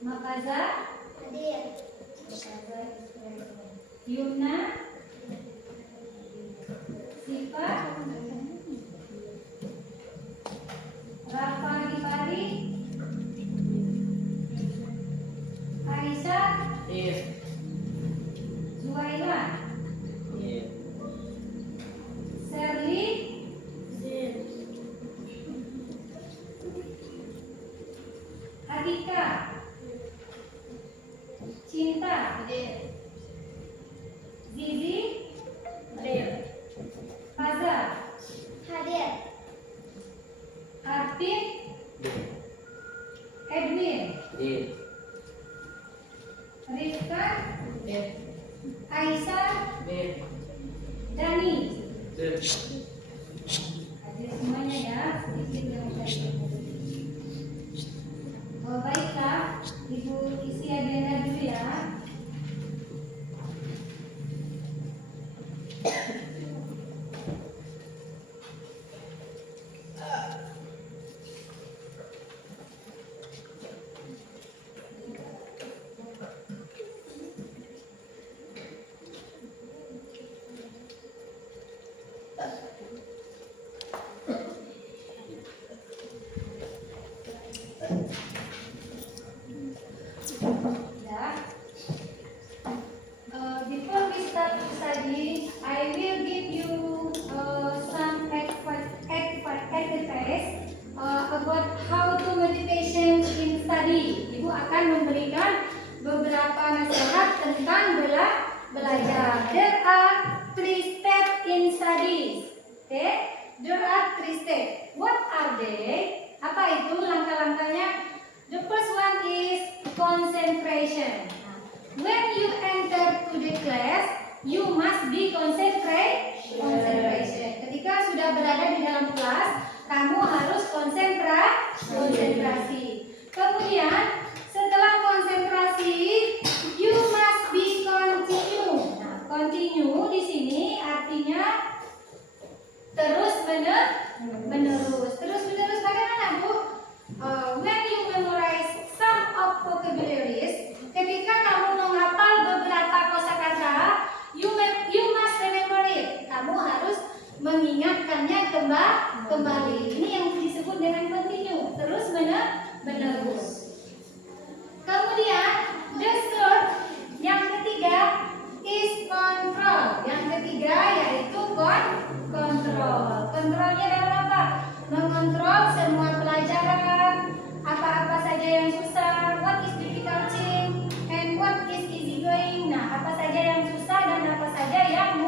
Makaza? Hadir. Makaza is present. Yumna? Siva? Rafa Gipari? Aisyah? Here. Zuhaila? Here. Sherly? Zin. Adika? Cinta? Hadir. Zizi? Hadir. Faza? Hadir. Artin? Edwin? Here. Rifka? Here. Aisyah? Here. Dani? Here. Hadir semuanya ya, sedikit yang saya. Oh, baiklah, Ibu isi agenda dulu ya. Ya. Before we start to study, I will give you some advice about how to motivation in study. Ibu akan memberikan beberapa nasihat tentang belajar. There are 3 steps in studies. Okay? There are 3 steps. What are they? Apa itu langkah-langkahnya? The first one is concentration. When you enter to the class, you must be concentration. Ketika sudah berada di dalam kelas, kamu harus konsentrasi. Kemudian setelah konsentrasi, you must be continue. Nah, continue di sini artinya terus menerus. Terus menerus bagaimana, Bu? When you memorize some of vocabularies, ketika kamu menghafal beberapa kosakata, you must remember it. Kamu harus mengingatkannya kembali. Ini yang disebut dengan continue, terus menerus. Kemudian the third, yang ketiga is control. Yang ketiga yaitu kontrol. Kontrolnya dalam apa? Mengontrol semua pelajaran, apa-apa saja yang susah, what is difficult thing, and what is easy going. Nah, apa saja yang susah dan apa saja yang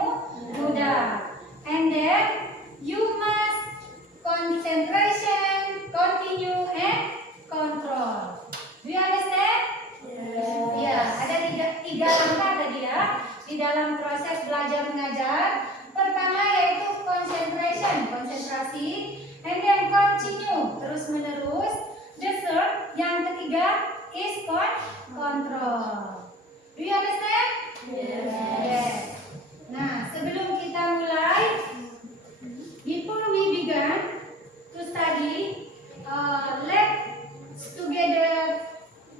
mudah. And then you must concentration, continue, and control. Do you understand? Yes. Ya, ada tiga langkah tadi ya di dalam proses belajar mengajar. Pertama yaitu concentration, konsentrasi, and then continue, terus menerus. The third, yang ketiga is control. Do you understand? Yes. Nah, sebelum kita mulai, before we begin to study, let's together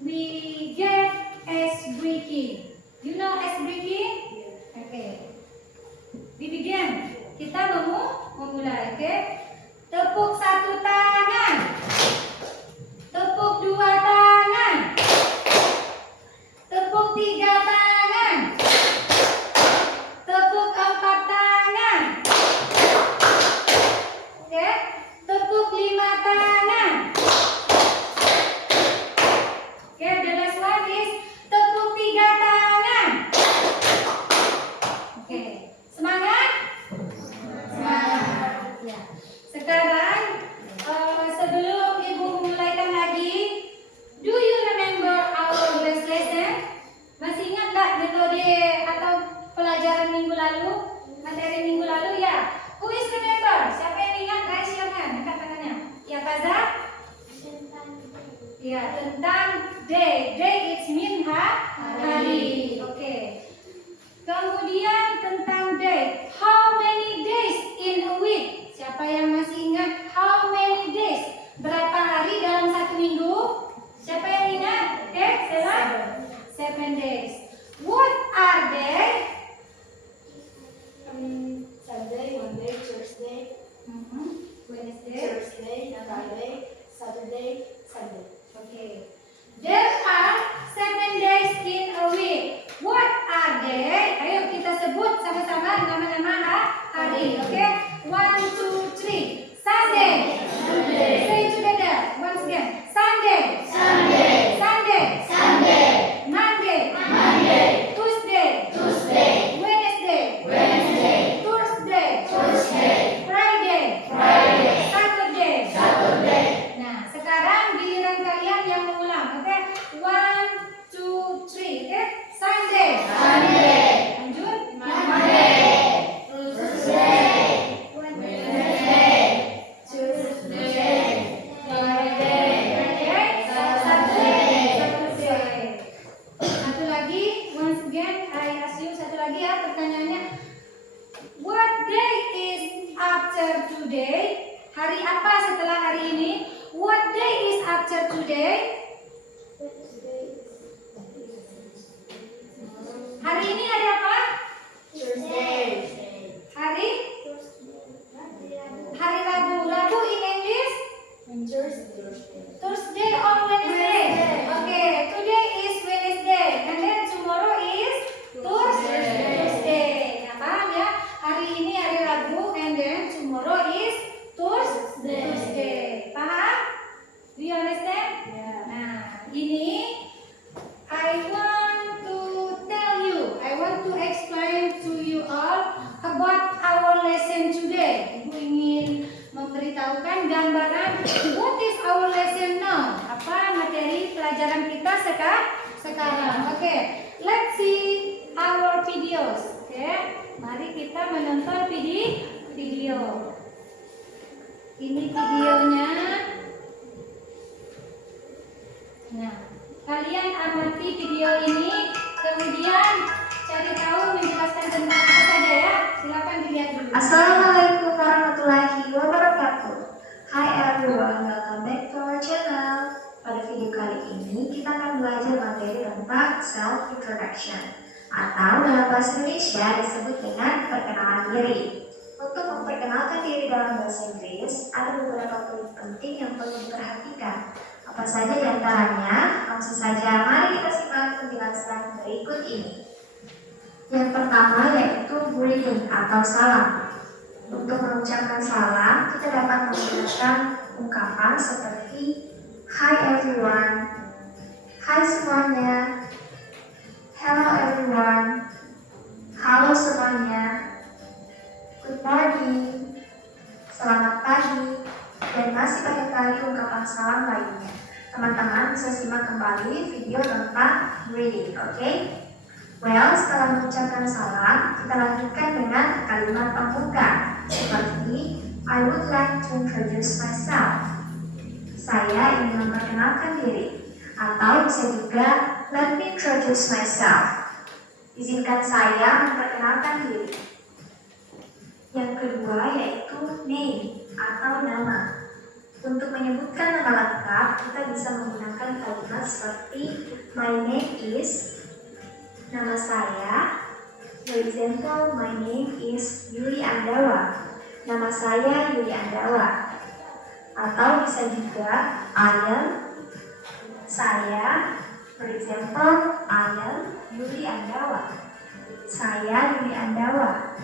we get ice breaking. You know ice breaking? Okay. We begin. Kita memulai, okay? Tepuk 1 tangan. Tepuk 2 tangan. Tepuk 3 tangan. Tepuk 4 tangan. Oke? Tepuk 5 tangan. Oke, the last one is tepuk 3 tangan. Oke, semangat? Semangat. Ya. Sekarang sebelum Ibu memulaikan lagi, do you remember our last lesson? Masih ingat nggak metode atau pelajaran minggu lalu? Materi minggu lalu ya? Who is remember? Siapa yang ingat? Raise your hand, angkat tangannya. Ya, Kaza? Ya, tentang day. Day it mean hari. Oke. Kemudian tentang day. How many days in a week? Siapa yang masih ingat how many days? Berapa hari dalam 1 minggu? Siapa yang ingat? Oke, ini I want to explain to you all about our lesson today. Ibu ingin memberitahukan gambaran what is our lesson now. Apa materi pelajaran kita sekarang. Oke, let's see our videos. Oke, mari kita menonton video. Ini videonya. Nah, kalian amati video ini, kemudian cari tahu menjelaskan tentang apa saja ya. Silakan dilihat dulu. Assalamualaikum warahmatullahi wabarakatuh. Hi everyone, welcome back to our channel. Pada video kali ini kita akan belajar materi tentang self introduction atau dalam bahasa Indonesia disebut dengan perkenalan diri. Untuk memperkenalkan diri dalam bahasa Inggris ada beberapa poin penting yang perlu diperhatikan. Apa saja di antaranya? Langsung saja mari kita simak penjelasan berikut ini. Yang pertama yaitu greeting atau salam. Untuk mengucapkan salam, kita dapat menggunakan ungkapan seperti Hi everyone, Hai semuanya, Hello everyone, Halo semuanya, Good morning, Selamat pagi, dan masih banyak kali ungkapan salam lainnya. Teman-teman bisa simak kembali video tentang greeting, oke? Well, setelah mengucapkan salam, kita lanjutkan dengan kalimat pembuka seperti I would like to introduce myself. Saya ingin memperkenalkan diri. Atau bisa juga let me introduce myself. Izinkan saya memperkenalkan diri. Yang kedua yaitu name atau nama. Untuk menyebutkan nama lengkap, kita bisa menggunakan kalimat seperti my name is, nama saya. For example, my name is Yuli Andawa. Nama saya Yuli Andawa. Atau bisa juga I am, saya. For example, I am Yuli Andawa. Saya Yuli Andawa.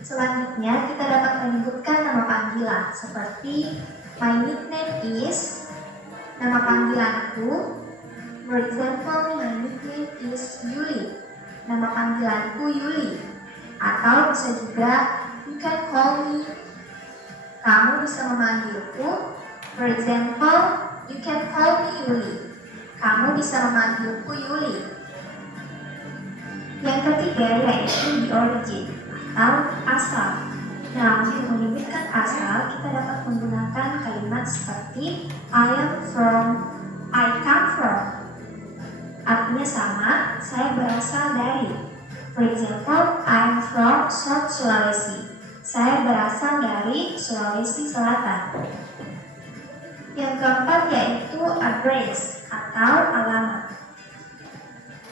Selanjutnya kita dapat menyebutkan nama panggilan seperti my nickname is, nama panggilanku. For example, my nickname is Yuli. Nama panggilanku Yuli. Atau bisa juga you can call me. Kamu bisa memanggilku. For example, you can call me Yuli. Kamu bisa memanggilku Yuli. Yang ketiga yaitu the origin atau asal. Nah, untuk menyebutkan asal, kita dapat menggunakan kalimat seperti I am from, I come from. Artinya sama, saya berasal dari. For example, I am from South Sulawesi. Saya berasal dari Sulawesi Selatan. Yang keempat yaitu address atau alamat.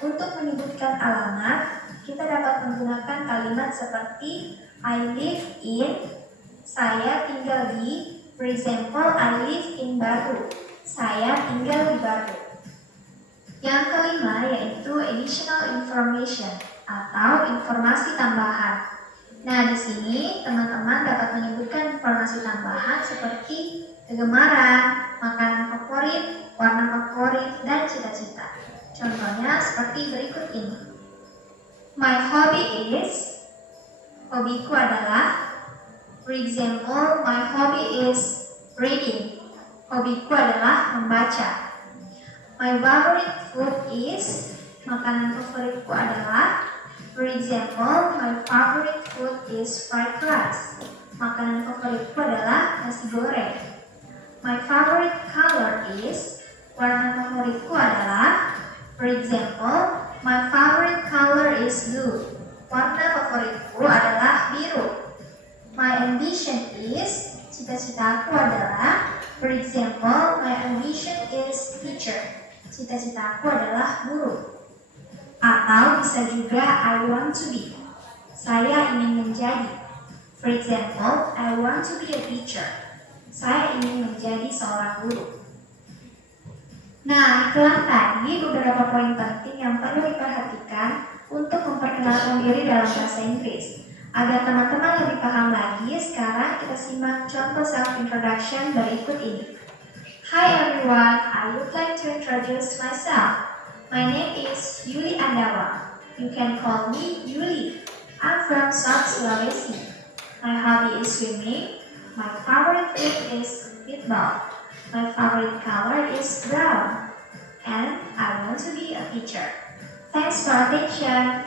Untuk menyebutkan alamat, kita dapat menggunakan kalimat seperti I live in, saya tinggal di. For example, I live in Batu. Saya tinggal di Batu. Yang kelima yaitu additional information atau informasi tambahan. Nah, di sini teman-teman dapat menyebutkan informasi tambahan seperti kegemaran, makanan favorit, warna favorit, dan cita-cita. Contohnya seperti berikut ini. My hobby is, hobiku adalah. For example, my hobby is reading. Hobiku adalah membaca. My favorite food is, makanan favoritku adalah. For example, my favorite food is fried rice. Makanan favoritku adalah nasi goreng. My favorite color is, warna favoritku adalah. For example, my favorite color is blue. Warna favoritku adalah biru. My ambition is, cita-citaku adalah. For example, my ambition is teacher. Cita-citaku adalah guru. Atau bisa juga I want to be. Saya ingin menjadi. For example, I want to be a teacher. Saya ingin menjadi seorang guru. Nah, itulah tadi beberapa poin penting yang perlu diperhatikan untuk memperkenalkan diri dalam bahasa Inggris. Agar teman-teman lebih paham lagi, sekarang kita simak contoh self-introduction berikut ini. Hi everyone, I would like to introduce myself. My name is Yuli Andawa. You can call me Yuli. I'm from South Sulawesi. My hobby is swimming. My favorite food is meatball. My favorite color is brown. And I want to be a teacher. Thanks for attention.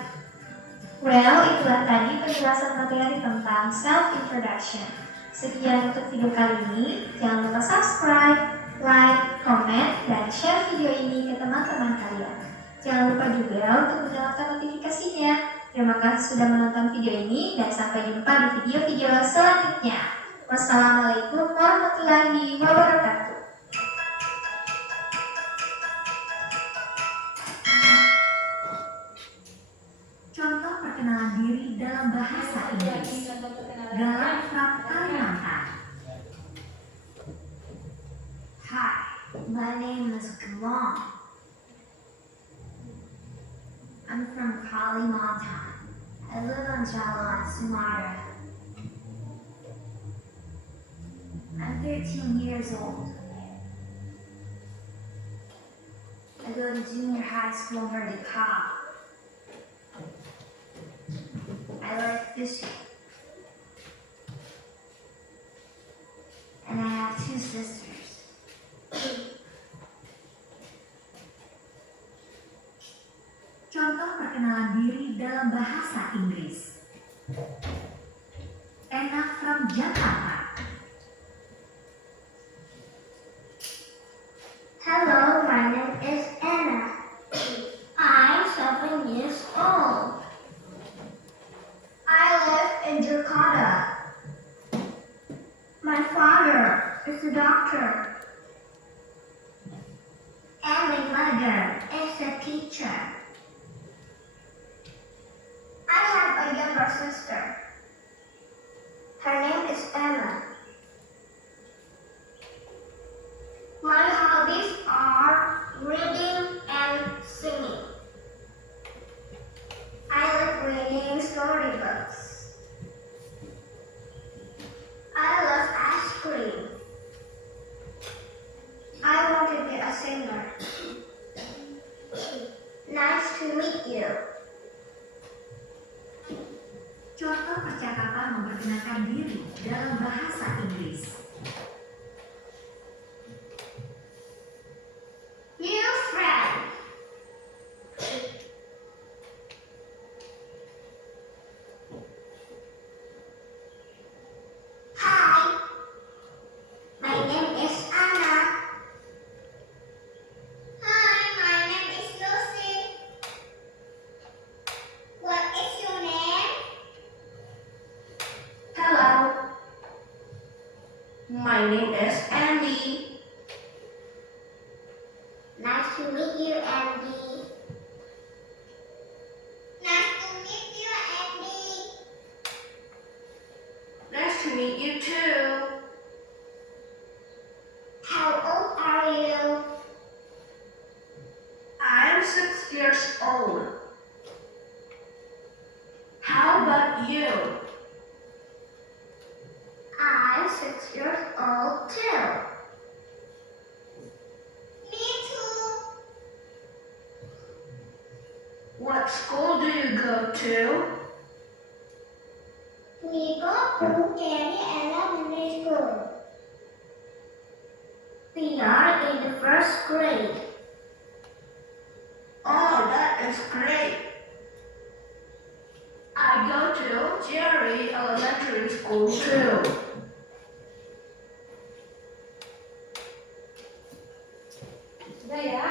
Well, itulah tadi penjelasan materi tentang self-introduction. Sekian untuk video kali ini. Jangan lupa subscribe, like, comment, dan share video ini ke teman-teman kalian. Jangan lupa juga untuk menyalakan notifikasinya. Terima kasih sudah menonton video ini dan sampai jumpa di video-video selanjutnya. Wassalamualaikum warahmatullahi wabarakatuh. Contoh perkenalan diri dalam bahasa Inggris. Galang from Kalimantan. Hi, my name is Galang. I'm from Kalimantan. I live on Jalan, Sumatra. I'm 13 years old. I go to junior high school Merdeka. I like fishing. And I have 2 sisters. Contoh perkenalan diri dalam bahasa Inggris. Anna from Jakarta. Hello, my name is Anna. I'm 7 years old. I live in Jakarta. My father is a doctor. And my mother is a teacher. I have a younger sister. Her name is Emma. My hobbies are reading and singing. I like reading storybooks. I love ice cream. I want to be a singer. Nice to meet you. Contoh percakapan memperkenalkan diri dalam bahasa Inggris. New friend. Hi, my name is Anna. Hi, my name is Lucy. What is your name? Hello. My name is Andy. Nice to meet you, Andy. Nice to meet you, Andy. Nice to meet you too. How old are you? I'm 6 years old. How about you? I'm 6 years old too. Me too. What school do you go to? We go to Kerry Elementary School. We are in the first grade. Oh, that is great. I go to Jerry Elementary School too. Sudah ya.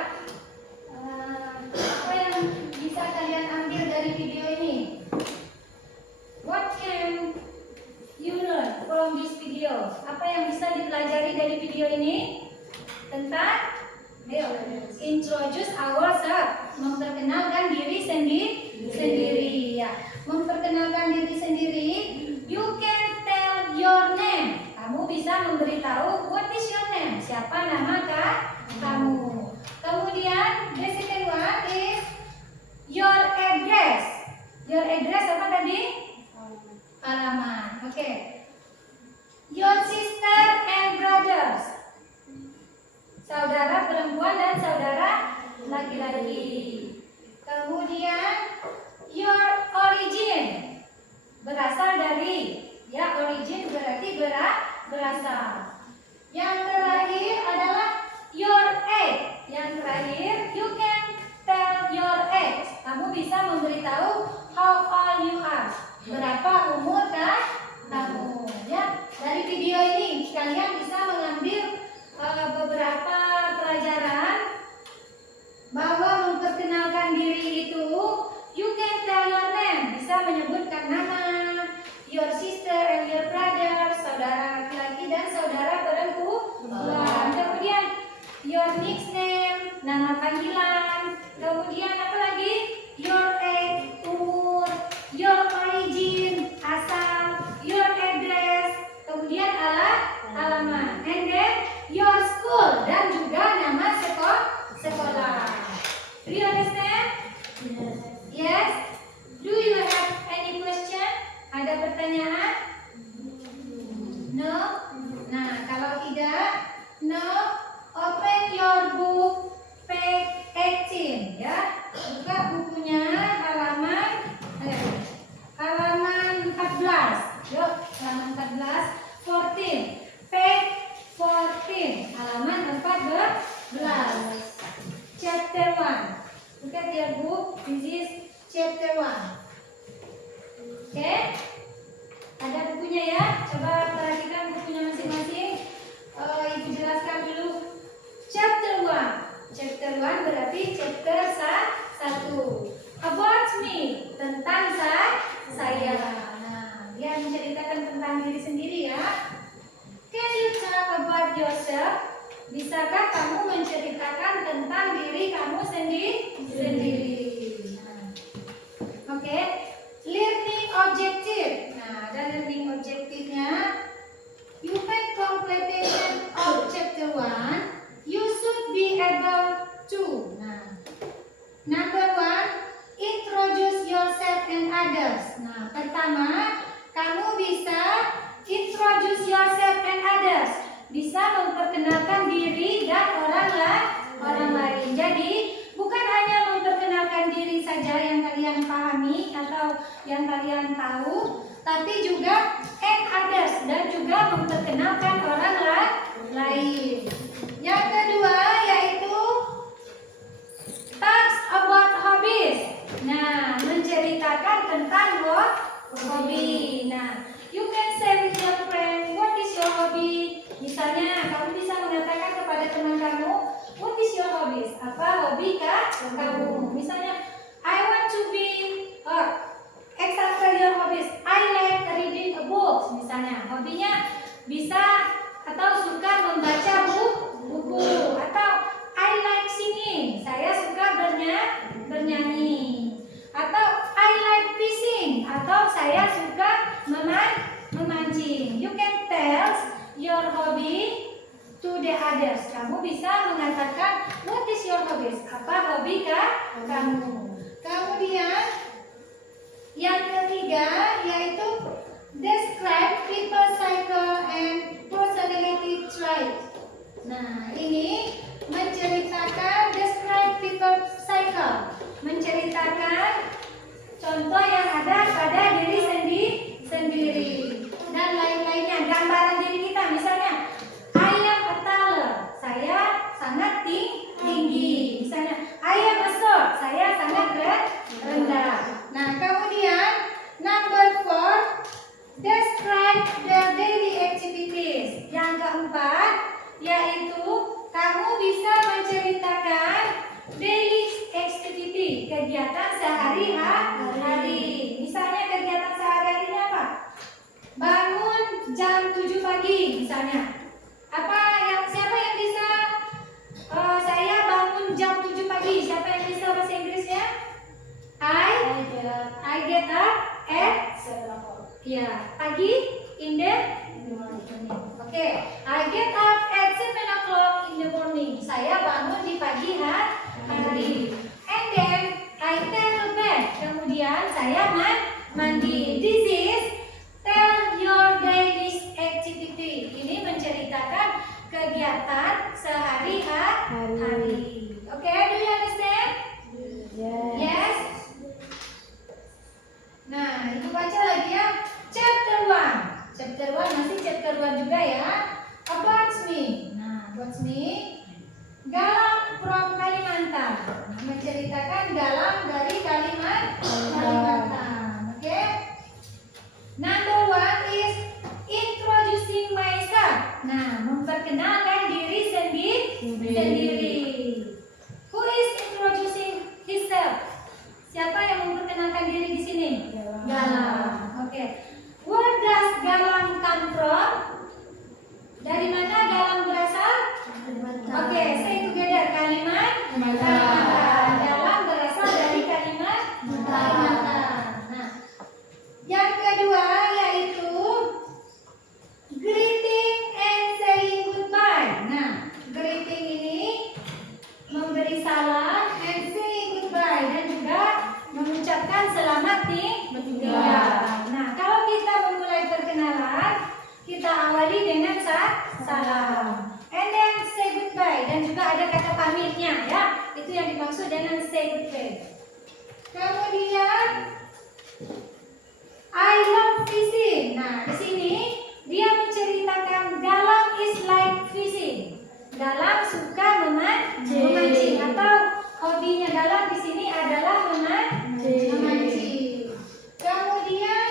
Apa yang bisa kalian ambil dari video ini? What can you learn from this video? Apa yang bisa dipelajari dari video ini? Tentang introduce ourselves, memperkenalkan diri sendiri ya. Memperkenalkan diri sendiri, you can tell your name. Kamu bisa memberitahu what is your name, siapa nama kamu. Kemudian the second one is your address. Your address apa tadi? Alamat. Oke. Your sister and brothers. saudara perempuan dan saudara laki-laki. Kemudian your origin berasal dari, ya, origin berarti berasal. Yang terakhir adalah your age. Yang terakhir, you can tell your age. Kamu bisa memberitahu how old you are. Berapa umur kamu? Ya, dari video ini kalian bisa mengambil beberapa pelajaran bahwa memperkenalkan diri itu, you can tell your name, bisa menyebutkan nama, your sister and your brother, saudara laki-laki dan saudara perempuan. Kemudian your nickname, nama panggilan. Kemudian apa lagi? Your age, umur, your origin, asal, your address. Kemudian alamat. And then your school dan juga nama sekolah. Do you understand? Yes. Do you have any question? Ada pertanyaan? No? Nah, kalau tidak, no, open your book page 18, ya. Buka bukunya halaman 14. Yuk, halaman 14, 14. Page 14, halaman 14. Chapter 1. Look at your book. This is chapter 1. Oke? Ada bukunya ya? Coba perhatikan bukunya masing-masing. Ibu jelaskan dulu. Chapter 1. Chapter 1 berarti chapter 1. About me, tentang saya. Nah, dia menceritakan tentang diri sendiri ya. Can you talk about yourself? Bisakah kamu menceritakan tentang diri kamu sendiri? Nah, oke. Learning objective. Nah, ada learning objektifnya. You can completion of chapter 1. You should be able to. Nah, number 1, introduce yourself and others. Nah, pertama, kamu bisa introduce yourself and others. Bisa memperkenalkan diri dan orang lain. Jadi, bukan hanya memperkenalkan diri saja yang kalian pahami atau yang kalian tahu, tapi juga and others, dan juga memperkenalkan orang lain. Yang kedua yaitu talk about hobbies. Nah, menceritakan tentang hobi. Nah, you can say with your friend, what is your hobby? Misalnya, kamu bisa mengatakan kepada teman kamu, what is your hobbies? Apa hobi kamu? Misalnya, I want to be, example your hobbies, I like reading a book. Misalnya, hobinya bisa atau suka membaca buku. Atau I like singing, saya suka bernyanyi. Atau I like fishing, atau saya suka memancing. You can tell your hobby to the others. Kamu bisa mengatakan what is your hobbies? Apa hobi kamu? Kemudian yang ketiga yaitu describe people cycle and personality trait. Nah, ini menceritakan describe people cycle, menceritakan contoh yang ada pada diri sendiri dan lain-lainnya, gambaran diri kita. Misalnya, I am a taller, saya sangat tinggi. Misalnya, I am a short, saya sangat rendah. Nah, kemudian number 4, describe the daily activities. Yang keempat yaitu kamu bisa menceritakan daily activity, kegiatan sehari-hari. Misalnya kegiatan sehari-harinya apa? Bangun jam 7 pagi misalnya. Siapa yang bisa? Saya bangun jam 7 pagi. Siapa yang bisa bahasa Inggrisnya? I get up at 7 o'clock. Ya, pagi in the morning. Oke, I get up at 7 o'clock in the morning. Saya bangun di pagi hari. And then I take a bath. Kemudian saya mandi. This is tell your daily activity. Ini menceritakan kegiatan sehari-hari menceritakan dalam dari kalimat Kalimantan. Oke. Number one is introducing myself. Nah, memperkenalkan diri sendiri. Who is introducing himself? Siapa yang memperkenalkan diri di sini? Galang. Oke. Where does Galang come from? Dari mana Galang berasal? Oke, say together. Kalimantan. Galang berasal dari Kalimantan. Nah, yang kedua yaitu greeting and saying goodbye. Nah, greeting ini memberi salam and saying goodbye dan juga mengucapkan selamat tinggal. Nah, kalau kita memulai perkenalan, kita awali dengan salam. And then say goodbye dan juga ada kata pamitnya ya. Itu yang dimaksud dengan say goodbye. Kemudian I love fishing. Nah, di sini dia menceritakan Galang is like fishing. Galang suka memancing atau hobinya Galang di sini adalah memancing. Kemudian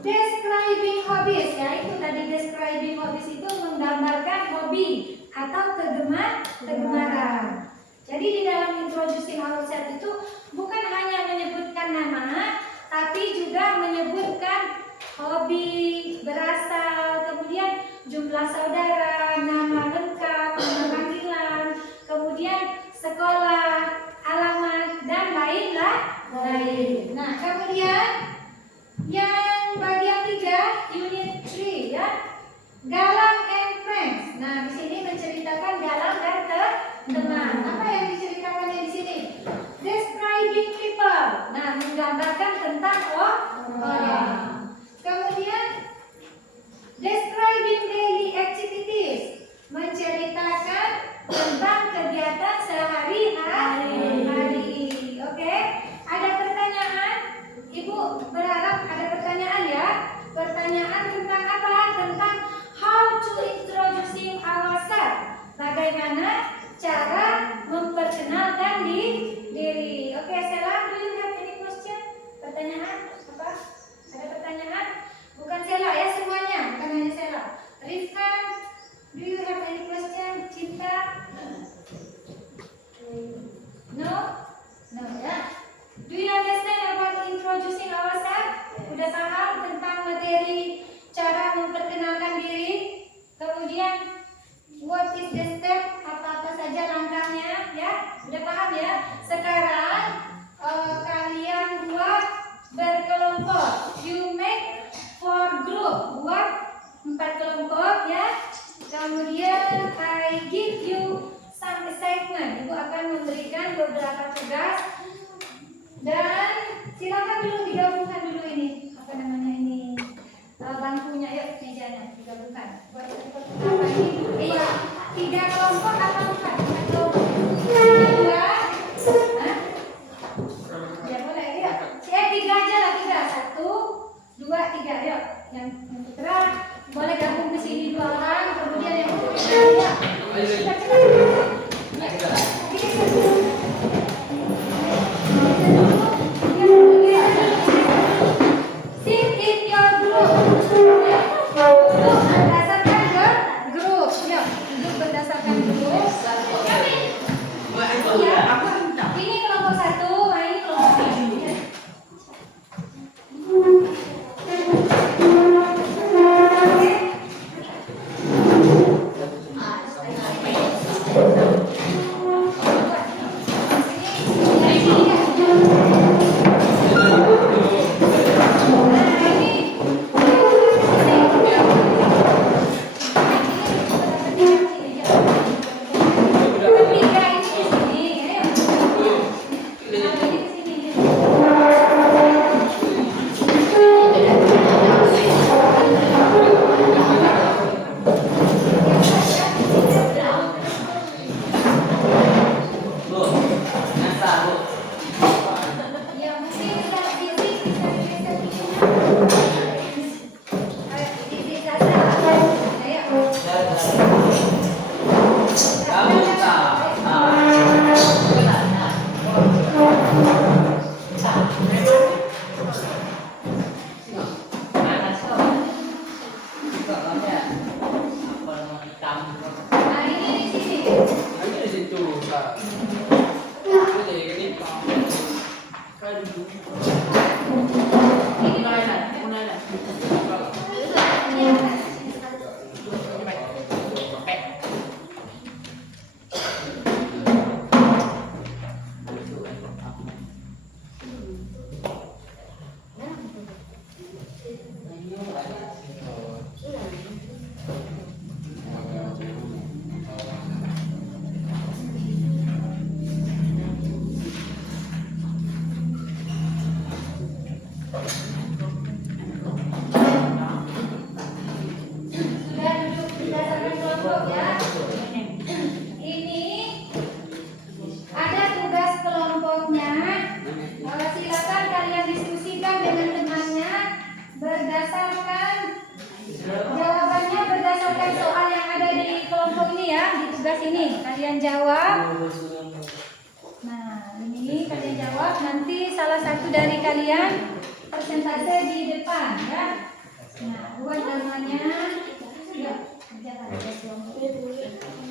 describing hobbies, ya itu tadi describing hobbies itu menggambarkan hobi atau kegemaran. Jadi di dalam introducing ourselves itu bukan hanya menyebutkan nama, tapi juga menyebutkan hobi, berasal, kemudian jumlah saudara, nama lengkap, nama panggilan, kemudian sekolah, alamat, dan lain-lain. Nah, kemudian yang bagian 3, unit 3 ya. Galang and friends. Nah, di sini menceritakan Galang dan teman. Apa yang diceritakannya di sini? Describing people. Nah, menggambarkan tentang orang. Kemudian describing daily activities. Menceritakan tentang kegiatan sehari-hari. Oke? Ada pertanyaan? Ibu berharap ada pertanyaan ya. Pertanyaan tentang apa? Tentang how to introducing ourselves. Bagaimana cara memperkenalkan diri. Oke, Sela, do you have any question? Pertanyaan apa? Ada pertanyaan? Bukan Sela ya semuanya, bukan hanya Sela. Rifkan, do you have any question? Cinta? No? No ya. Do you understand about introducing ourselves? Udah paham tentang materi cara memperkenalkan diri? Kemudian what is the step? Apa-apa saja langkahnya? Ya, udah paham ya? Sekarang kalian buat berkelompok. You make 4 group. Buat 4 kelompok ya. Kemudian I give you some assignment. Ibu akan memberikan beberapa tugas. Dan silakan dulu digabungkan dulu ini. Apa namanya ini? Bangkunya ya, mejanya digabungkan. Buat apa ini? 3 kelompok atau bukan? Atau 2? Hah? Ya boleh ya. 3 aja lah, 3. 1, 2, 3. Yuk. Yang putra boleh gabung ke sini 2 orang, kemudian yang putra ya. Cepat. Sudah duduk berdasarkan kelompok ya. Ini ada tugas kelompoknya. Silakan kalian diskusikan dengan temannya berdasarkan jawabannya berdasarkan soal yang ada di kelompok ini ya, di tugas ini. Kalian jawab. Nah, ini kalian jawab. Nanti salah satu dari kalian persentase di depan ya. Nah, buat namanya ya, kerjakan ya, kelompok. Ya.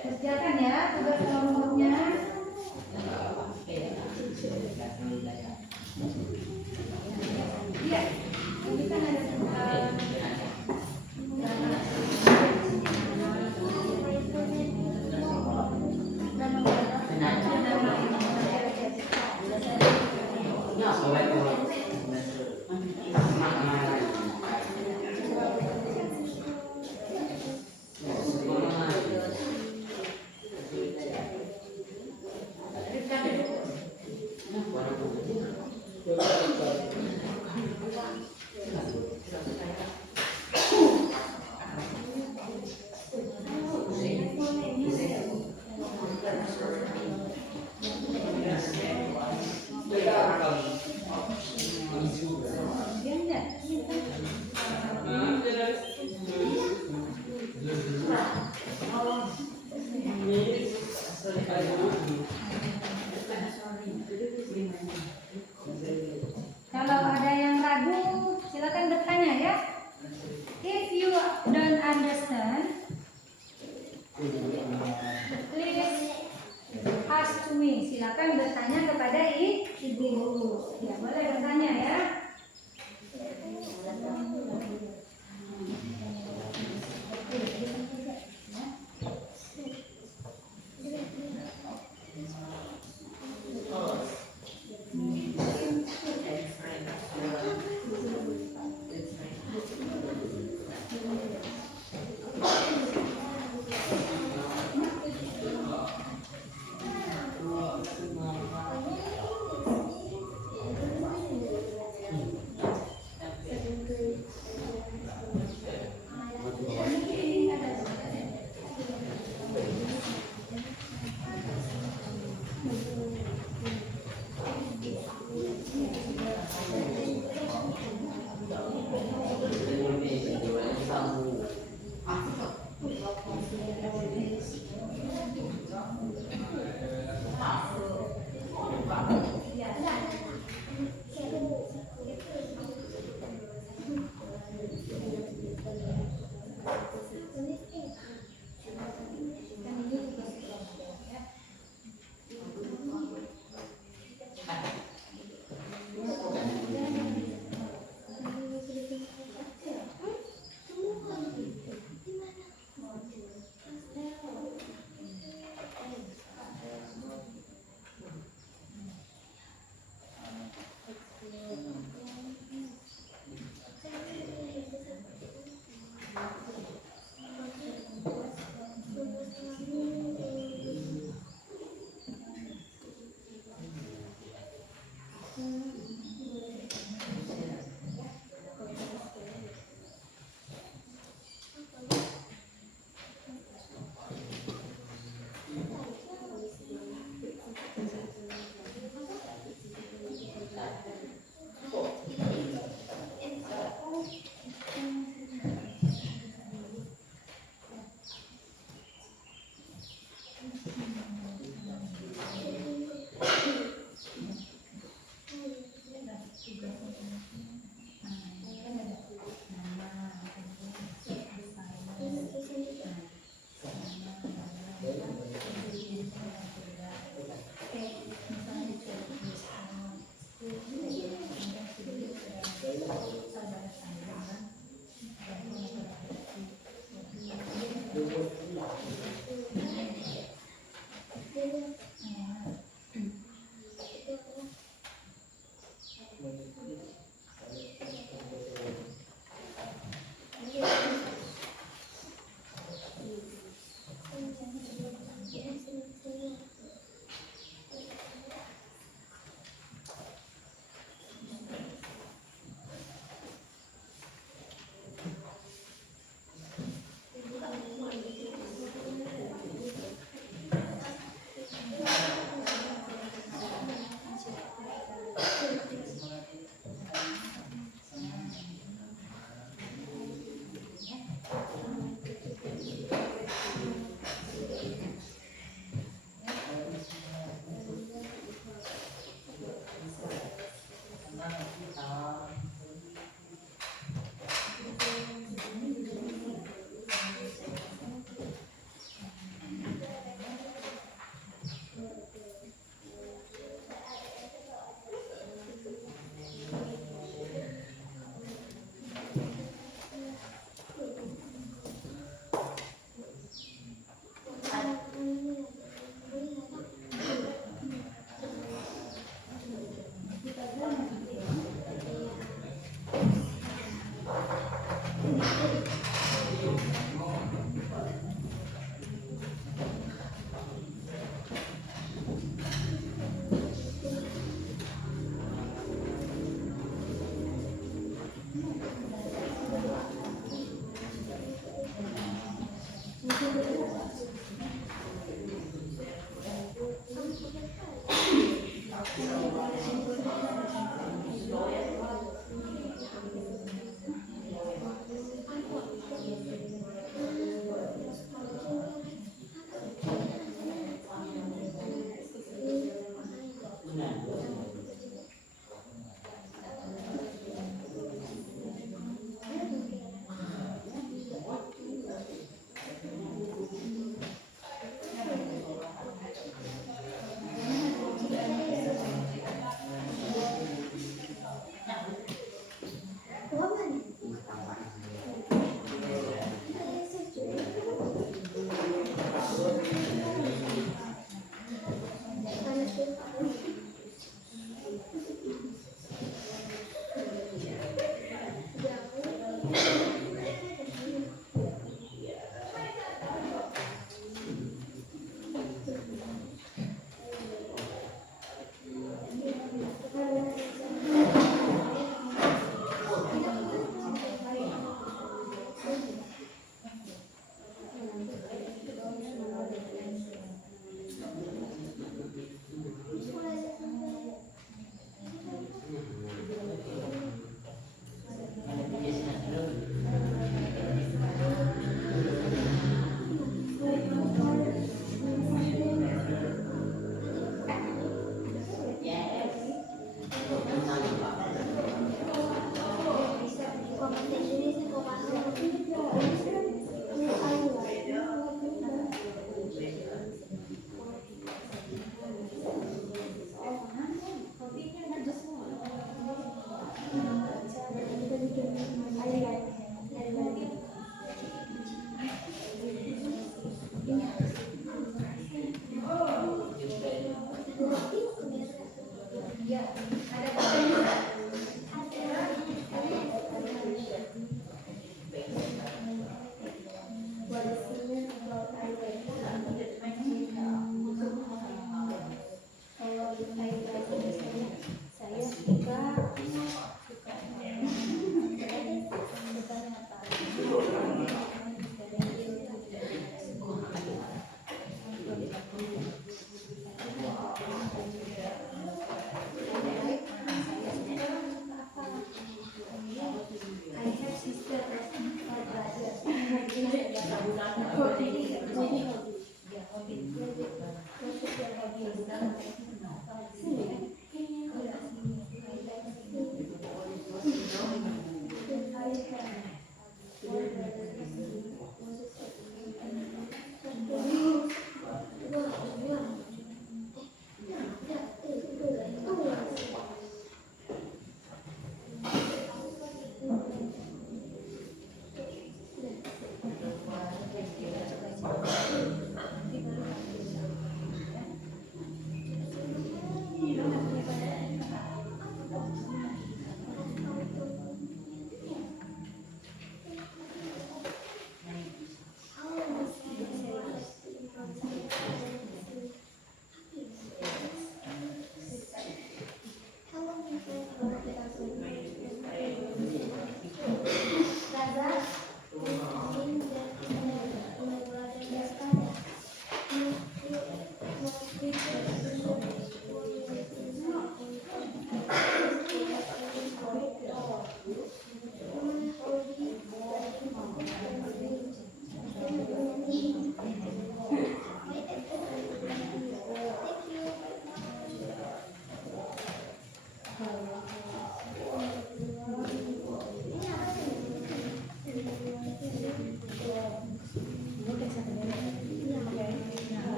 Kerjakan ya tugas kelompoknya. Iya, ini kan ada Kalau ada yang ragu, silakan bertanya ya. If you don't understand, please ask to me. Silakan bertanya kepada ibu guru. Ya, boleh bertanya ya.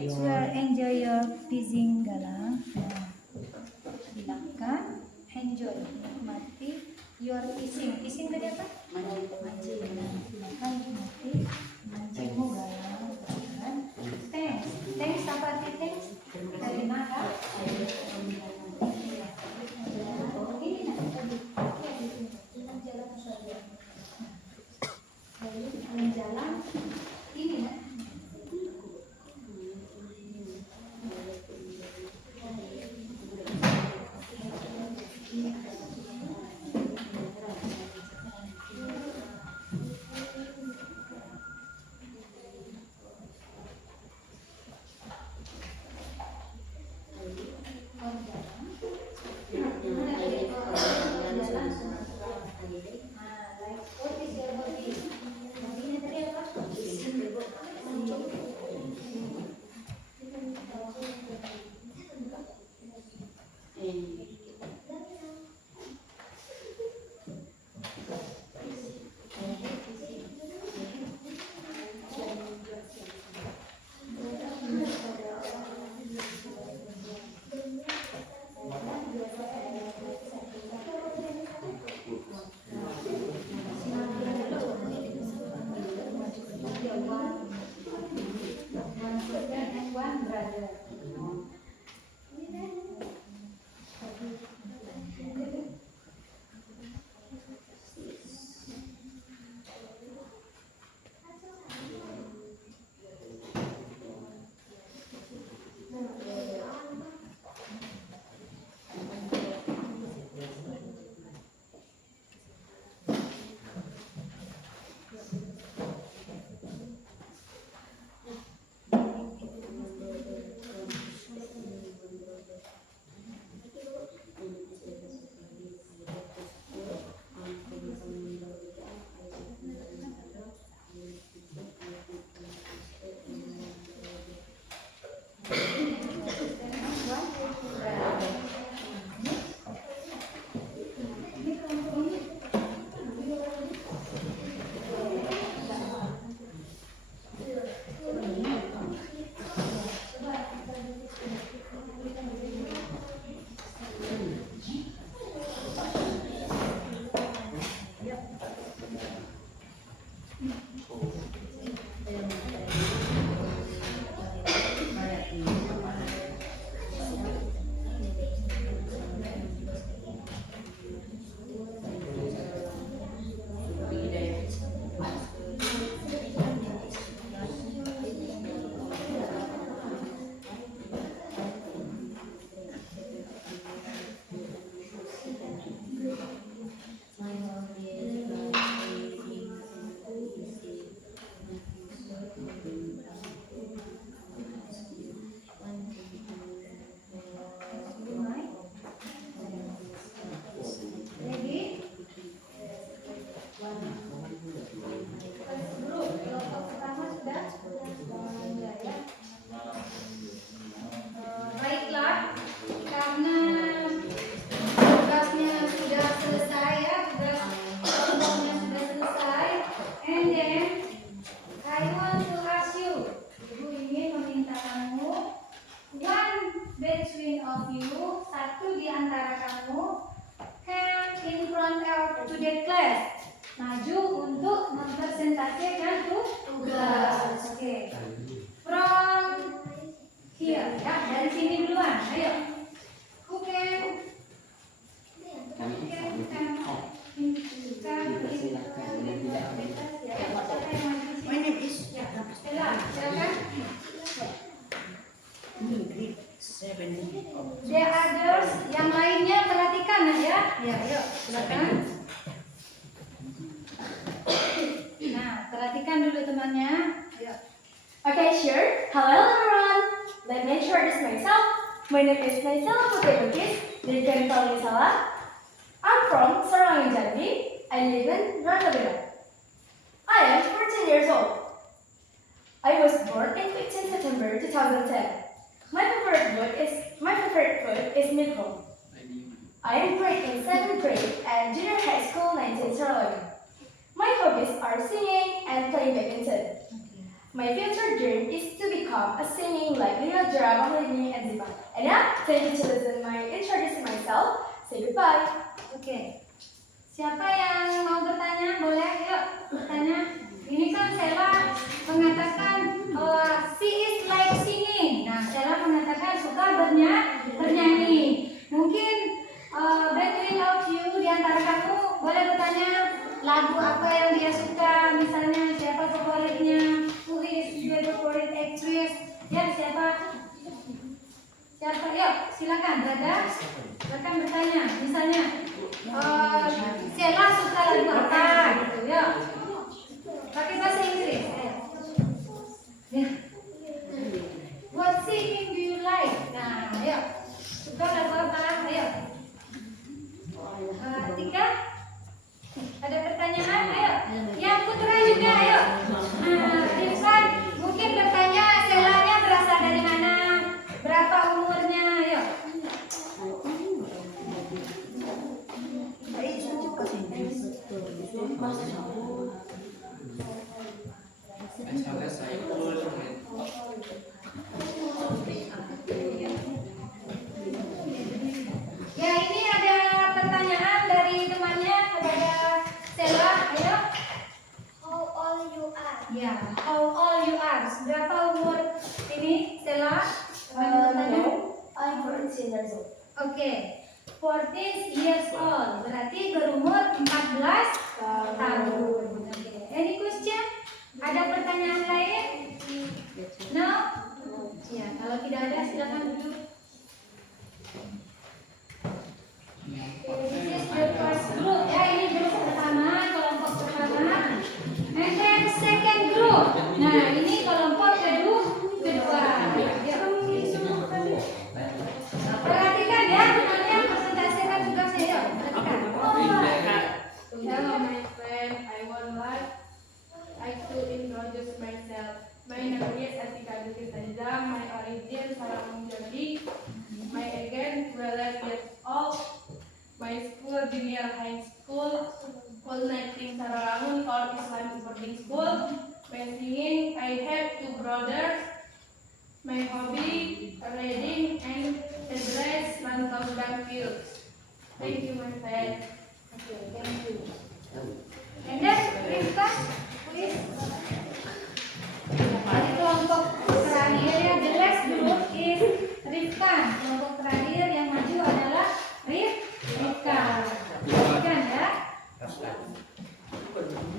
Swear, enjoy your fishing Galang. Nah, silakan enjoy, nikmati your fishing. Fishing tadi apa? Mancing. Nah, silakan nikmati mancingmu Galang. Kan? Thanks. Thanks apa arti thanks? Terima kasih. Ini nak tadi. Jalan saja. Jalan ini nak. The others, yang lainnya perhatikan ya. Ya, yuk, silakan. Nah, perhatikan dulu temannya. Ayo. Okay, sure. Hello everyone. Let me introduce myself. My name is Naisala Putri Bugis. You can call me Salah. I'm from Sarangi, Jambi. I live in Rangabila. I am 14 years old. I was born in 15 September 2010. My favorite food is meatball. I am grade in 7th grade at Junior High School 19 Sarawak. My hobbies are singing and playing badminton. My future dream is to become a singing like Leo Drama Lini and Ziva. And now, thank you to listen my introducing myself. Say goodbye. Oke. Siapa yang mau bertanya? Boleh, yuk bertanya. Ini kan Sela mengatakan she is like singing. Nah, Sela mengatakan suka bernyanyi. Mungkin between of you di antara kamu boleh bertanya lagu apa yang dia suka, misalnya siapa favoritnya, who is your favorite actress, ya siapa? Yuk silakan, silakan bertanya. Misalnya Sela suka lagu apa gitu, yuk. Pakai bahasa Inggris. Ya. What singing do you like? Nah, ayo. Suka lagu apa? Ayo. Tika, ada pertanyaan? Ayo. Yang putra juga, ayo. Irfan, mungkin bertanya Selanya berasal dari mana? Berapa umurnya? Ayo. Ya, ini ada pertanyaan dari temannya kepada Sela. Ayo. How old you are? Ya, how old you are? Berapa umur ini Sela? Teman-temannya? I'm 14 years old. Oke, 14 years old. Berarti berumur 14 tahun. Oke. Any question? Ada pertanyaan lain? No? Ya, kalau tidak ada silakan duduk. This is the first group. Ya, ini grup pertama, kelompok pertama. And then second group. Nah, ini kelompok kedua. Ya. Perhatikan ya, temannya presentasikan tugasnya ya. Perhatikan. Hello, my friend. I would like to introduce myself. My name is Atika Dukis Azam. My origin Sarawak Jambi. My age 12 years old. My school junior high school. Full Nighting Sarawangun or Islamic boarding school. My singing, I have 2 brothers. My hobby, reading and address Lantau fields. Thank you, my friend. Okay, thank you. And then Rifka, please. Dari kelompok terakhir ya, the last group is Rifka. Kelompok terakhir yang maju adalah Rifka. Perhatikan ya.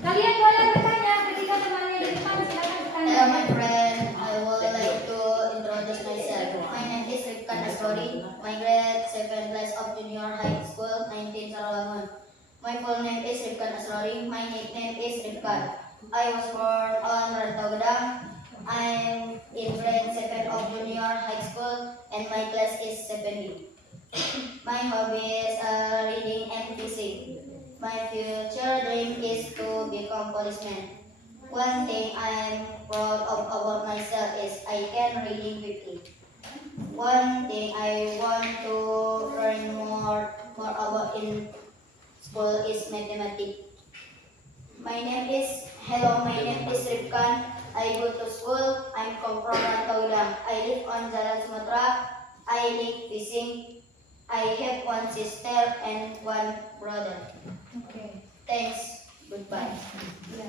Kalian boleh bertanya ketika temannya di depan, silakan bertanya. Hello, my friend. I would like to introduce myself. My name is Rifkan Asrori. My grade 7 class of junior high school, 19 Sarawangun. My full name is Rifkan Asrori. My nickname is Rifkan. I was born on Rantau Gedang. I'm in grade 7 of junior high school and my class is 7B. My hobbies are reading and fishing. My future dream is to become policeman. One thing I'm proud of about myself is I can reading quickly. One thing I want to learn more about in school is mathematics. My name is Rifkan. I go to school. I'm from Rantau Gedang. I live on Jalan Sumatera. I like fishing. I have 1 sister and 1 brother. Oke. Thanks. Goodbye. Ya.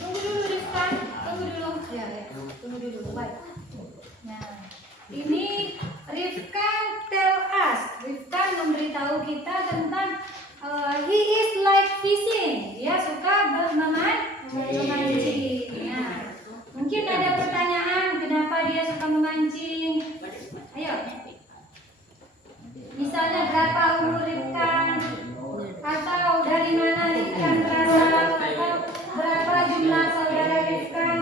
Tunggu dulu Rifkan, tunggu dulu. Ya, tunggu dulu. Baik. Nah, ini Rifkan tell us. Rifkan memberitahu kita tentang he is like fishing. Dia suka memancing. Nah, mungkin ada pertanyaan kenapa dia suka memancing. Ayo. Misalnya berapa umur Rifkan? Atau dari mana Rifkan berasal? Atau berapa jumlah saudara Rifkan?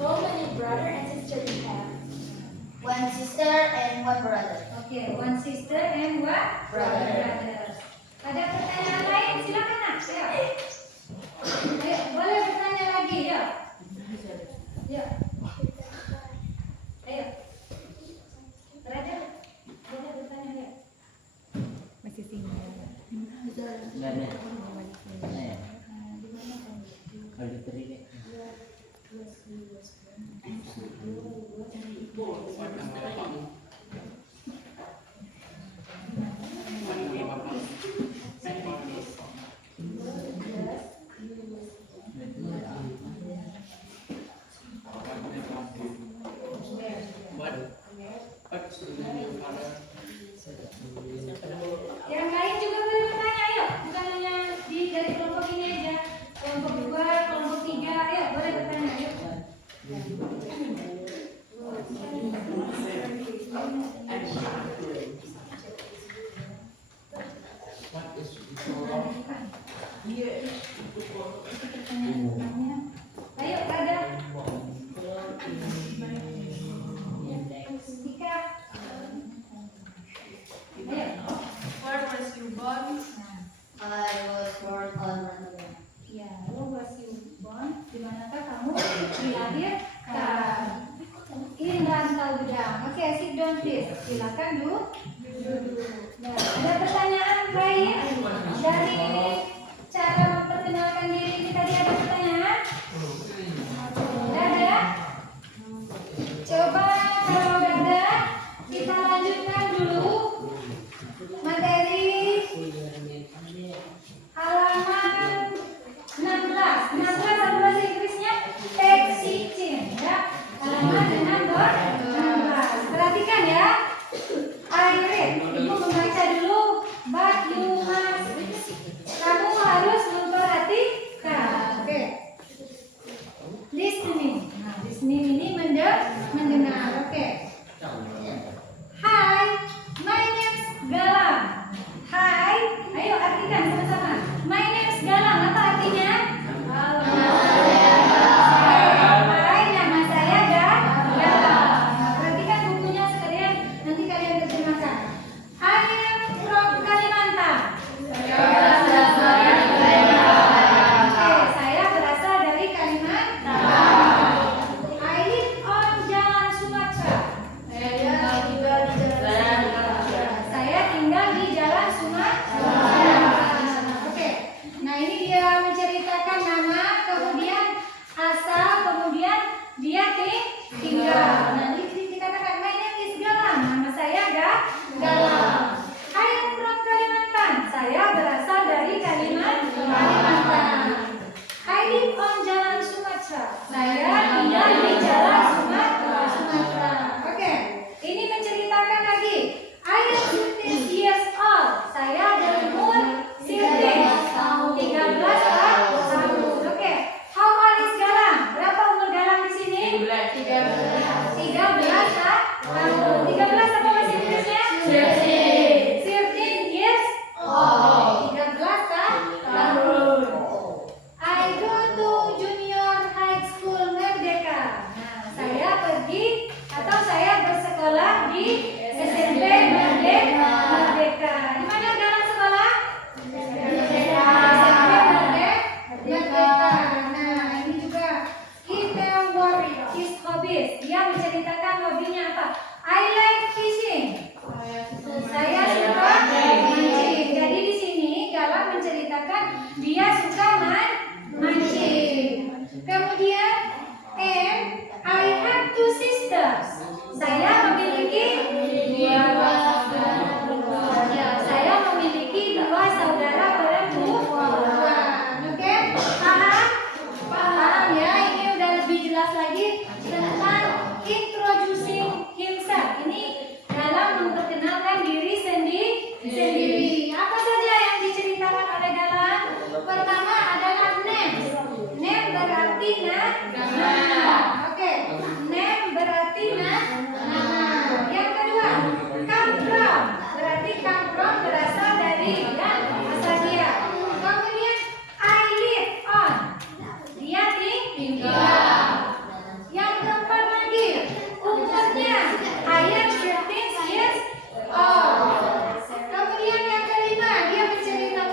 How many brother and sister do you have? 1 sister and 1 brother. Oke, 1 sister and 1 Brother. brother. Ada pertanyaan lain? Silakan nak. Ya. Ayo, boleh bertanya lagi ya. Ya. Ayo. Berada. Boleh bertanya ya. Enggak ada. Nah, kalau diterima. Yang lain juga boleh bertanya, ayo. Bukan hanya dari kelompok ini aja. Kelompok 2, kelompok 3, ayo boleh bertanya, ayo. Ayo, ada. Tika. Ayo. Where was you born? I was born on Ramadan. Ya, where was you born? Di manakah kamu dilahirkan? In Rantau Gedang. Oke, sit down please. Silakan duduk. Nah, ada pertanyaan lain dari cara memperkenalkan diri ini tadi, ada pertanyaan? Tidak ada? Coba kalau tidak ada, kita lanjutkan dulu materi halaman 16. 16 apa bahasa Inggrisnya? Text-teaching ya. Halaman 16. Perhatikan ya. I read. Ibu membaca dulu. But you must. Kamu harus memperhatikan. Oke. Listening. Nah, listening ini mendengar. Oke. Hi, my name's Galang. Hi, ayo artikan sama-sama. My name's Galang. Apa artinya? Hai, nama saya Galang. Perhatikan bukunya sekalian, nanti kalian terjemahkan. I am from Kalimantan. Oke, saya berasal dari Kalimantan. I live on Jalan Sumatera. Saya tinggal di Jalan Sumatera. Oke. Nah, ini dia menceritakan nama, kemudian asal, kemudian dia tinggal. Nah, dikatakan my name is Galang. Nama saya Galang. I am from Kalimantan. Saya berasal dari Kalimantan. I live on Jalan Sumatera. Saya tinggal di Jalan Sumatera. Oke. Ini menceritakan lagi. I am 13 years old. Saya berumur 13 tahun. Oke. How old is Galang? Berapa umur Galang di sini? 13 tahun. 13 apa bahasa Inggrisnya? 13 years old. 13 tahun. I go to junior high school Merdeka. Nah, saya pergi atau saya bersekolah di SMP Merdeka. Di mana Galang sekolah? SMP Merdeka. Nah, ini juga he tell what his hobbies. Dia menceritakan hobinya apa? I like fishing. Saya suka mancing. Jadi di sini Galang menceritakan dia suka mancing. Kemudian and I have 2 sisters. Saya memiliki saya memiliki 2 saudara perempuan. Oke? Paham ya? Ini udah lebih jelas lagi tentang introducing himself. Ini dalam memperkenalkan diri sendiri. Apa saja yang diceritakan oleh Galang? Pertama adalah name. Name berarti nama. Oke. Name berarti nama. Yang kedua, come from. Berarti come from berasal dari ya, asal dia. Kemudian I live on. Dia tinggal. Yang keempat lagi, umurnya I am 13 years old. Kemudian yang kelima, dia menceritakan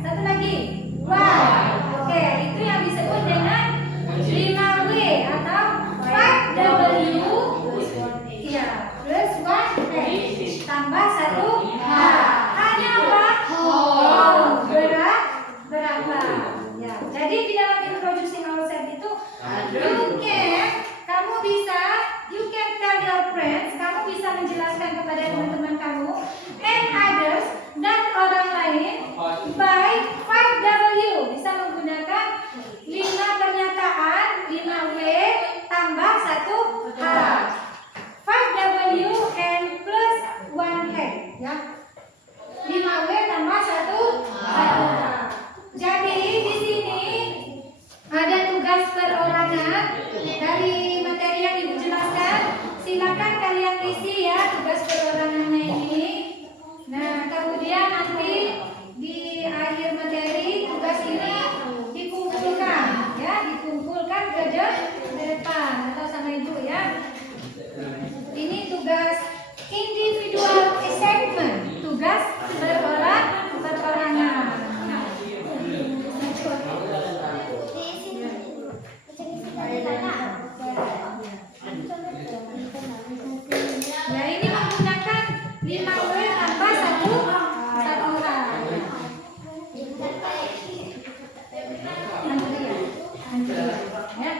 Satu lagi. Why. Oke, itu yang disebut dengan 5W atau 5W. Iya, plus 1H tambah 1H. Hanya apa? Berapa? Ya, jadi di dalam introducing ourselves itu you can tell your friends, kamu bisa menjelaskan kepada teman-teman kamu and others dan orang lain by 5W, bisa menggunakan 5 pernyataan, 5W tambah 1H. 5W and plus 1H, ya. 5W tambah 1H. Jadi di sini ada tugas perorangan dari materi yang Ibu jelaskan. Silakan kalian isi ya tugas perorangannya ini. Nah, kemudian nanti di akhir materi tugas ini dikumpulkan ya, dikumpulkan ke depan atau sama Ibu ya. Ini tugas individual assignment, tugas perorangan. Ya, ini menggunakan 5W tambah 1 orang. Ya.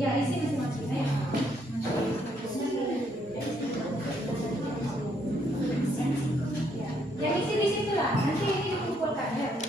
Ya, isi masing-masing ya. Ya, isi di situ lah. Nanti ini dikumpulkan ya.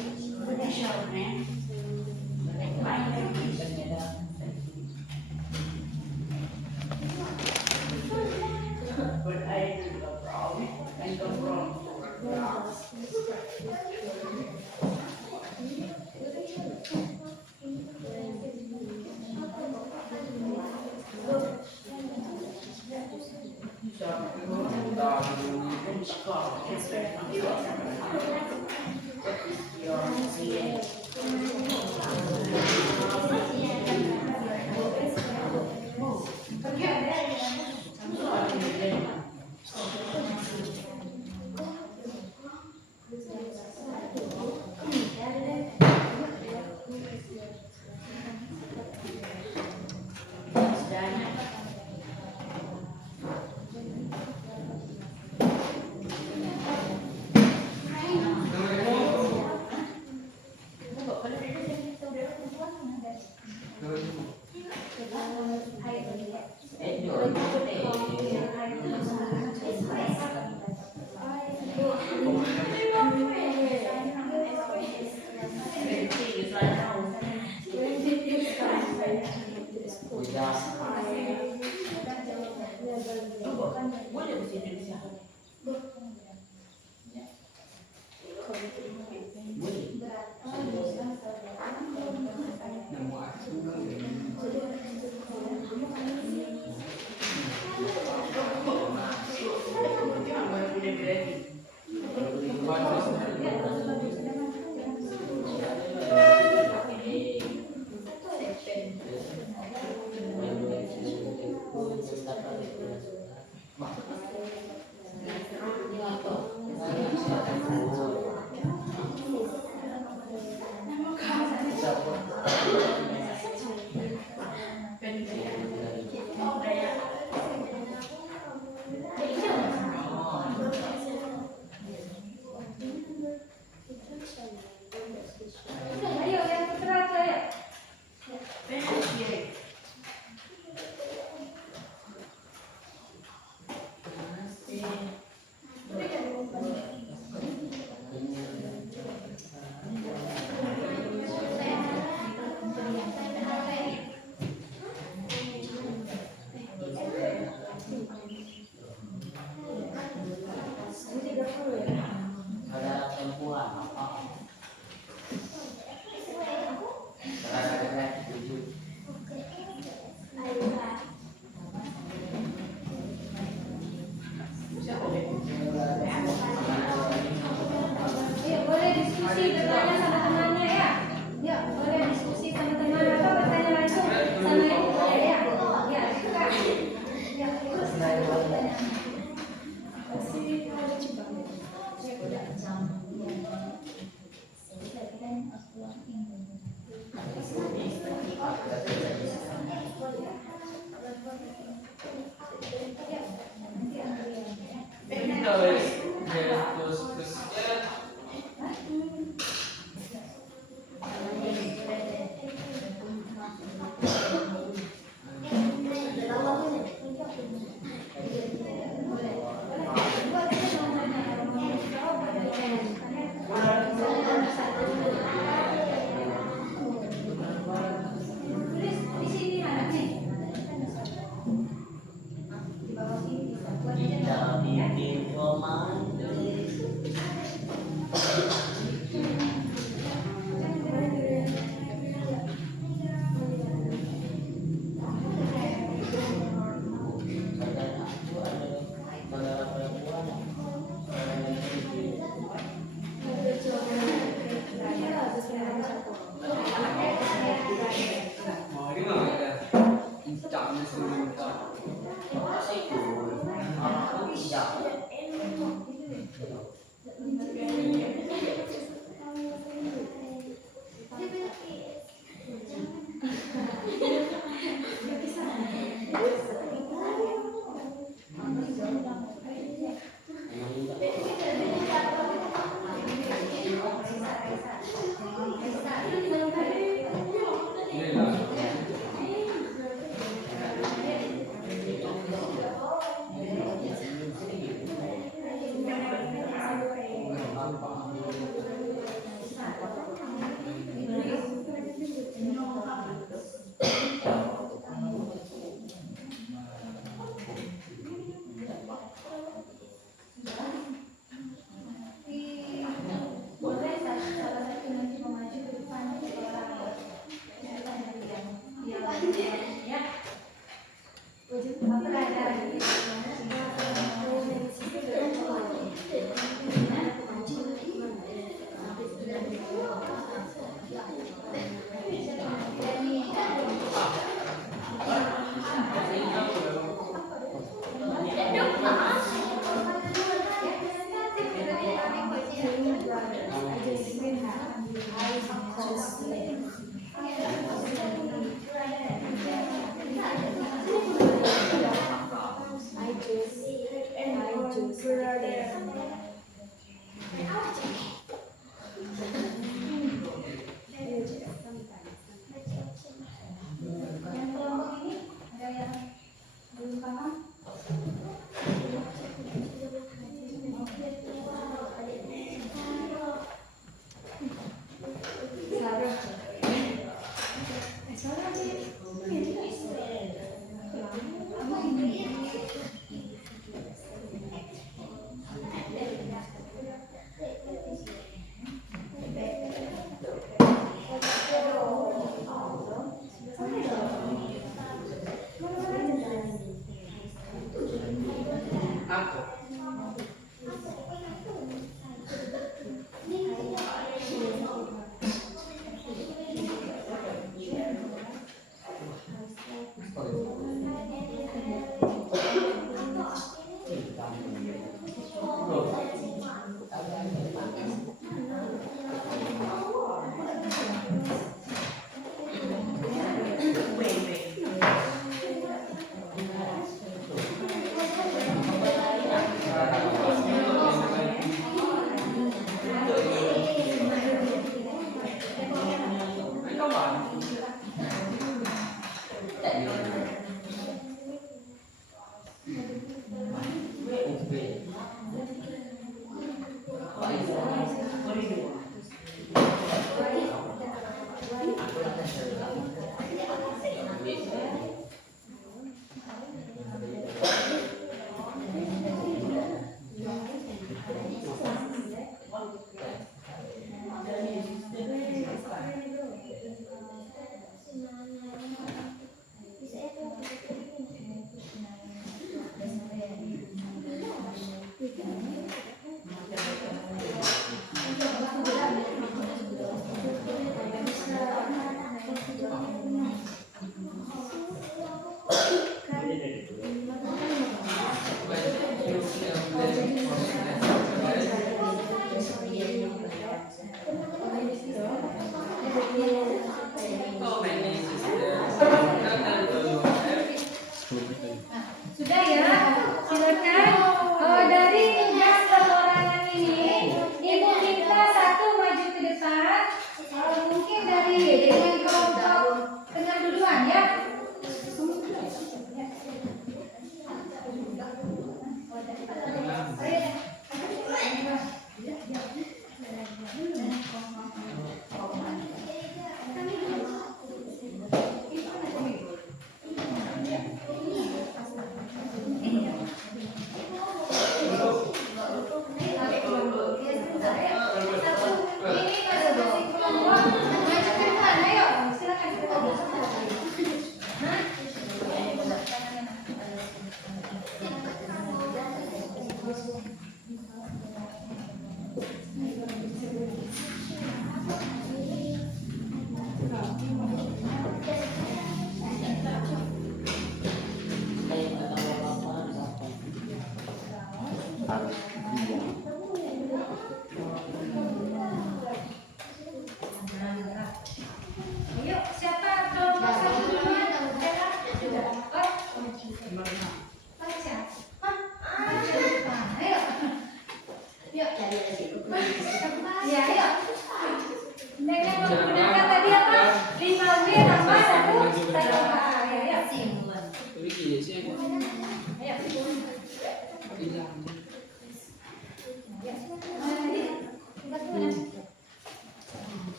Ayo yang terakhir saya. Di sini mana nih? Di bawah sini bisa. Buat aja Kita ya. bikin romantis. Saudara aku ada saudara perempuan. Aku tidak. Boleh salah satu nanti mau maju ke depan orang ya. Apa ada? Yang kelompok ini ada yang belum paham?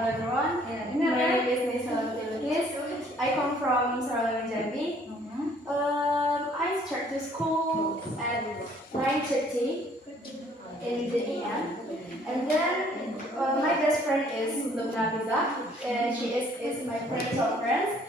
hello everyone. Ya, My benar kan? name is Nisela Lukis. I come from Sarawak, Jambi. I start to school at 9:30 in the AM, and then my best friend is Lubna Biza. She is my friend of friends,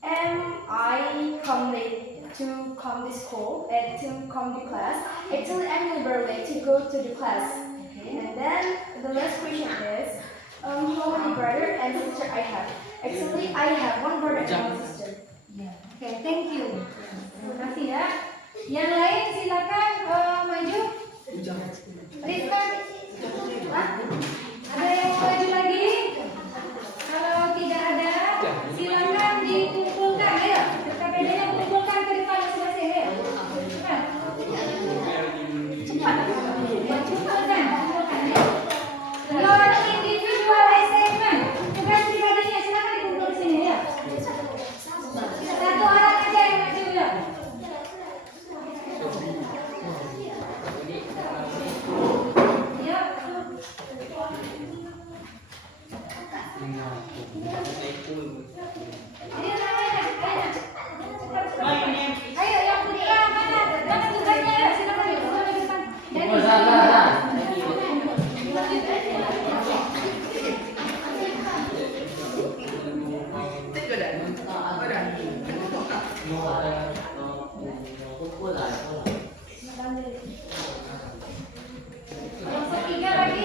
and I come late to come to school and to come to class. Actually, I'm never late to go to the class. And then the last question is, how many brother and sister I have? Actually, I have one brother and one sister. Oke, thank you. Terima kasih ya. Yang lain silakan maju. Rizkan. Hah? Ada yang mau maju lagi? Kalau tidak ada, silakan dikumpulkan. Ayo, KPD-nya kumpulkan ke depan sebelah sini. Cepat. Cepat. Kumpulkan. Ya. Your individual assignment. Tugas pribadinya silakan dikumpul di sini ya. Satu orang aja yang maju ya. Ya. Ini namanya, ayo yang putra mana? Mana tugasnya ya? Silakan dikumpul di depan. Yang ketiga lagi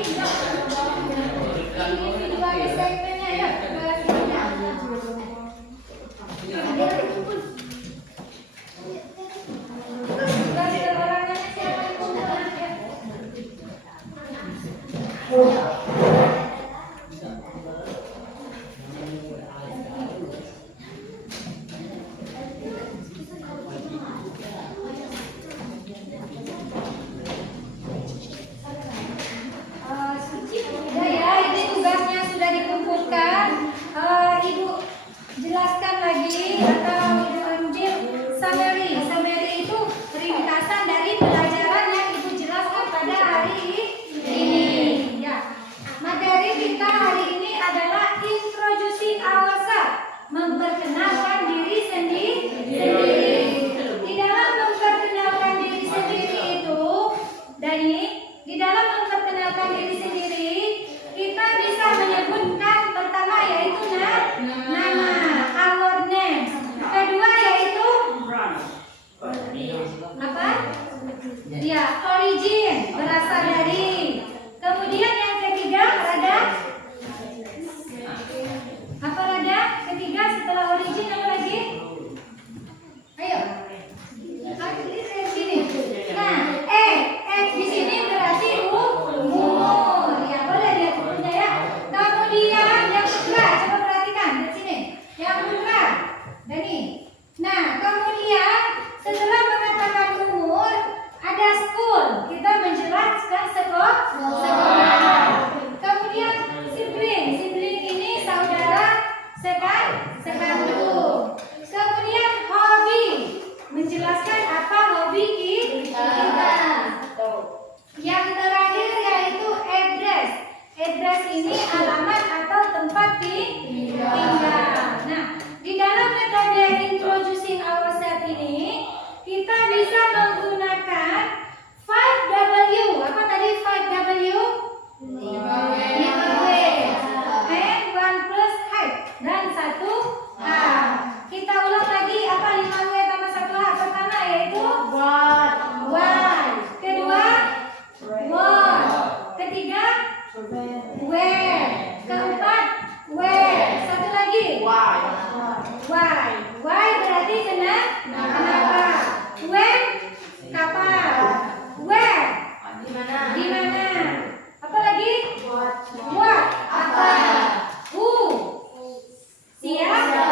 individual assignment-nya ya. Tugas perorangannya siapa dikumpulkan ya? Sudah ya, ini tugasnya sudah dikumpulkan. Ibu jelaskan lagi atau Ibu ambil summary. Summary itu ringkasan dari pelajaran yang Ibu jelaskan pada hari ini. Ya, materi kita hari ini adalah introducing ourselves, memperkenalkan diri sendiri. Di dalam memperkenalkan diri sendiri itu, Dani, di dalam memperkenalkan diri sendiri, kita bisa menyebutkan pertama yaitu nama, our name. Kedua yaitu apa? Ya, origin, berasal dari. Kemudian yang ketiga ada apa ada? Ketiga setelah origin apa lagi? Ayo. Sini. Nah, di sini berarti umur. Ya, boleh lihat bukunya ya. Kemudian yang putra, coba perhatikan di sini. Yang putra, Dani. Nah, kemudian setelah mengatakan umur, ada school. Kita menjelaskan sekolah. Kemudian sibling. Sibling ini saudara sekandung. Kemudian hobi. Menjelaskan apa hobi kita. Yang terakhir yaitu address. Address ini alamat atau tempat tinggal. Nah, di dalam metode introducing ourselves ini, kita bisa menggunakan 5W. Apa tadi 5W? 5W. And 1 plus height. Dan 1 H. Kita ulang lagi apa 5W tambah 1 H. Pertama yaitu why. Kedua what. Ketiga where. Keempat where. Satu lagi why. Why berarti kenapa. When kapan. Where di mana. Apa lagi what apa. Who siapa.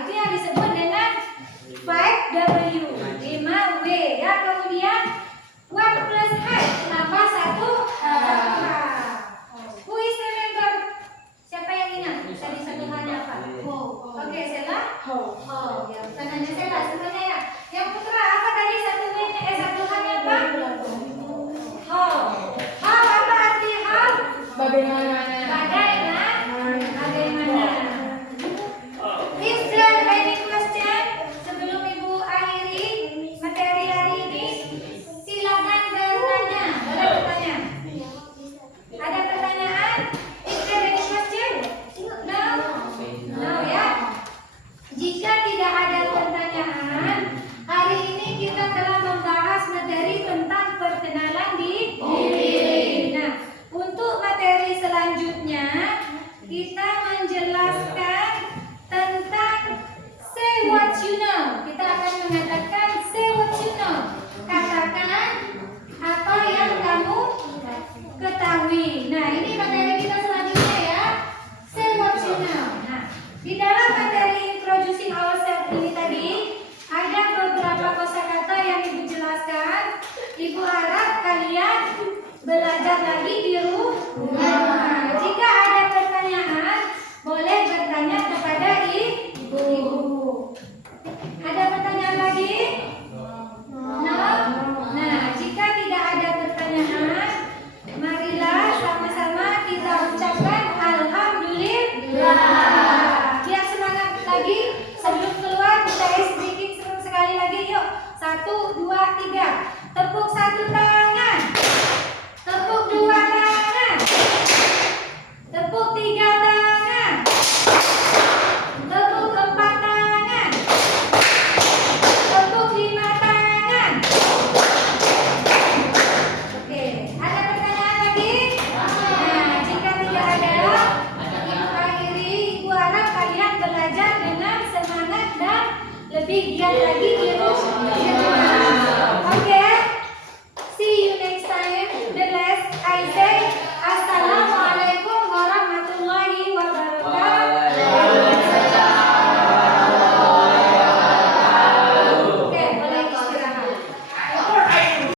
Itu yang disebut dengan 5W. 5W ya. Kemudian 1 plus height tambah 1 H. Who is remember? Siapa yang ingat? Tadi 1 H-nya apa? Bagaimana? Is there any question? Sebelum Ibu akhiri materi hari ini, silakan bertanya. Boleh bertanya? Ada pertanyaan? Is there any question? No? No ya? Jika tidak ada pertanyaan, hari ini kita telah membahas materi tentang perkenalan diri. Nah, untuk materi selanjutnya, kita menjelaskan tentang say what you know. Kita akan mengatakan say what you know. Katakan apa yang kamu ketahui. Nah, ini materi kita selanjutnya ya. Say what you know. Nah, di dalam materi introducing ourselves ini tadi ada beberapa kosakata yang Ibu jelaskan. Ibu harap kalian belajar lagi di rumah. Jika ada pertanyaan, boleh bertanya kepada Ibu. Ada pertanyaan lagi? No? Nah, jika tidak ada pertanyaan, marilah sama-sama kita ucapkan Alhamdulillah. Biar semangat lagi sebelum keluar, kita sedikit sekali lagi yuk. 1, 2, 3. Tepuk 1 tangan. Tepuk 2 tangan. Tepuk 3 tangan. Tepuk 4 tangan. Tepuk 5 tangan. Oke, ada pertanyaan lagi? Nah, jika tidak ada, Ibu akhiri. Ibu harap kalian belajar dengan semangat dan lebih giat lagi di